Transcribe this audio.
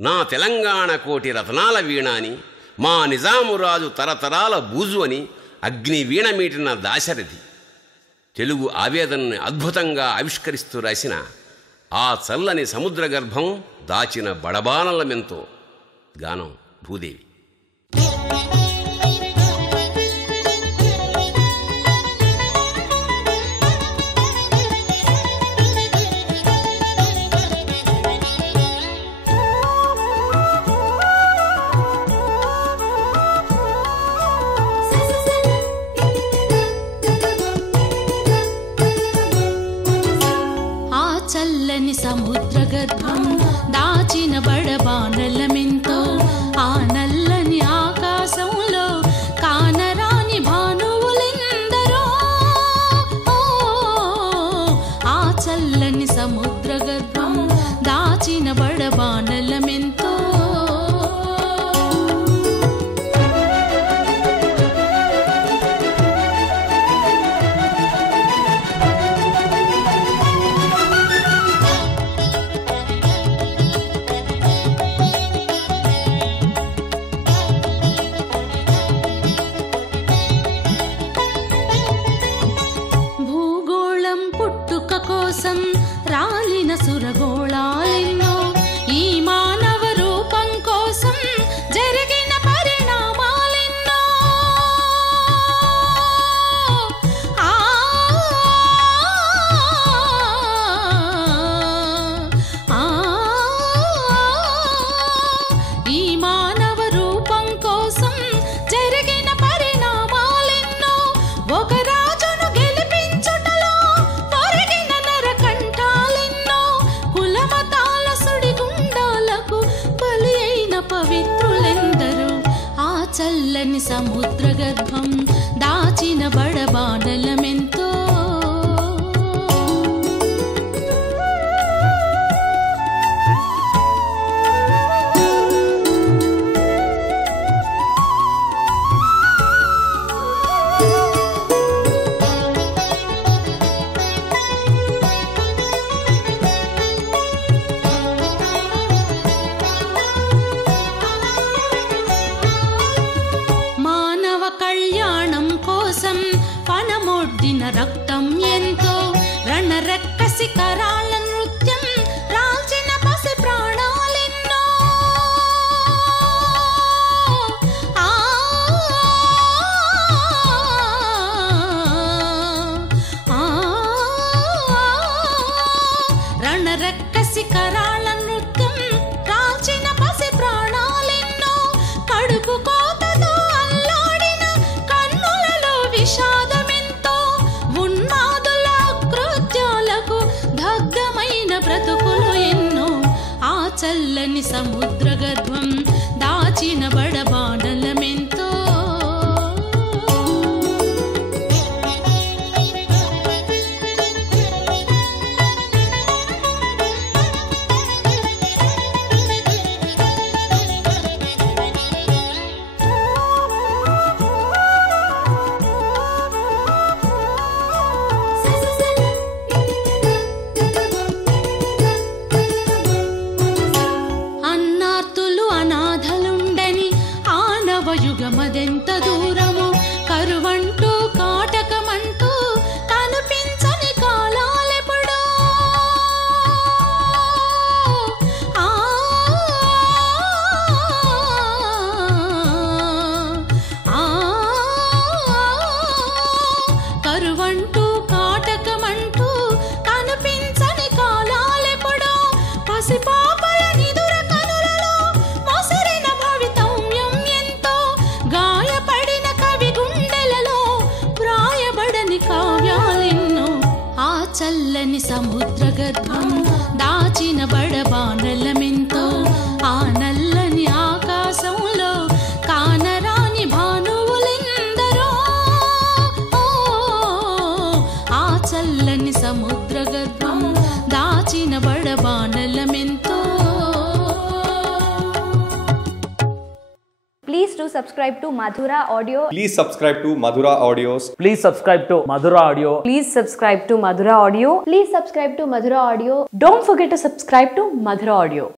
నా తెలంగాణ కోటి రతనాల వీణాని మా నిజామురాజు తరతరాల బూజు అని అగ్ని వీణ మీటిన దాశరథి తెలుగు ఆవేదనని అద్భుతంగా ఆవిష్కరిస్తూ రాసిన ఆ చల్లని సముద్ర గర్భం దాచిన బడబానలమెంతో గానం భూదేవి. చల్లని సముద్ర గర్భం దాచిన బడబానలమెంతో ఆ నల్లని ఆకాశంలో కానరాని భానువులెందరో. ఆ చల్లని సముద్ర గర్భం దాచిన బడబానలమెంతో కోసం రాలిన సురగోళాలెన్నో ఈ మానవ రూపం కోసం జరిగిన పరిణామాలెన్నో. ఈ మానవ రూపం కోసం జరిగిన పరిణామాలెన్నో. ఒక రాజును గెలిపించుటలో పవిత్రులెందరూ. ఆ చల్లని సముద్ర గర్భం దాచిన బడబానలమెంతో పనమొడ్డిన రక్తం ఎంతో రణరక్కసి కరాళ నృత్యం రాల్చిన పసి ప్రాణాలెన్నో. రణరక్కసి కరాళ నృత్యం రాల్చిన పసి ప్రాణాలెన్నో. కడుపు కోతతో అల్లాడిన కన్నులలో విషాదమెంతో. ఉన్మాదుల కృత్యాలకు దగ్ధమైన బ్రతుకులు ఎన్నో. ఆ చల్లని సముద్ర గర్భం దాచిన బడబానలమెంతో యుగమదెంత దూరము కరువంటూ కాటకమంటూ కనిపించని కాలాలెప్పుడో. కరువంటూ కాటకమంటూ కనిపించని కాలాలెప్పుడో. పసిపాపల నిదుర కనులలో మొసరిన భవితవ్యం ఎంతో. గాయపడిన కవి గుండెలలో ప్రాయబడని కావ్యాలెన్నో. ఆ చల్లని సముద్ర గర్భం దాచిన బడబానలమెంతో ఆ నల్లని ఆకాశంలో కానరాని భానువులెందరో. ఆ చల్లని సముద్ర గర్భం దాచిన బడబానలమెంతో. Please do subscribe to Madhura Audio. Please subscribe to Madhura Audios. Please subscribe to Madhura Audio. Please subscribe to Madhura Audio. Please subscribe to Madhura Audio. Don't forget to subscribe to Madhura Audio.